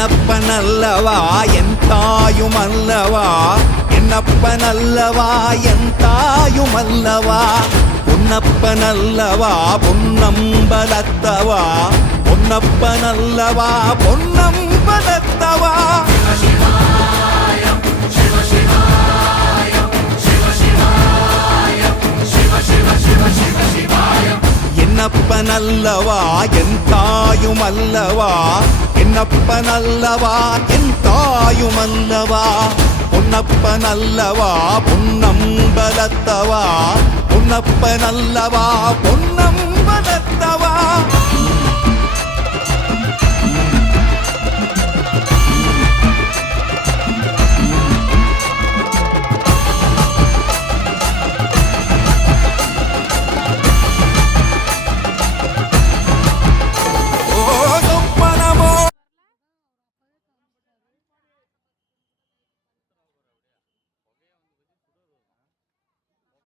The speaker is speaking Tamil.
என்னப்பனல்லவா என் தாயுமல்லவா, என்னப்பனல்லவா என் தாயுமல்லவா, பொன்னப்பனல்லவா பொன்னம்பலத்தவா, பொன்னப்பனல்லவா பொன்னம்பலத்தவா. என்னப்பனல்லவா என் தாயுமல்லவா, என்னப்பனல்லவா என் தாயுமல்லவா, பொன்னப்பனல்லவா பொன்னம்பலத்தவா, பொன்னப்பனல்லவா பொன்னம்பலத்தவா.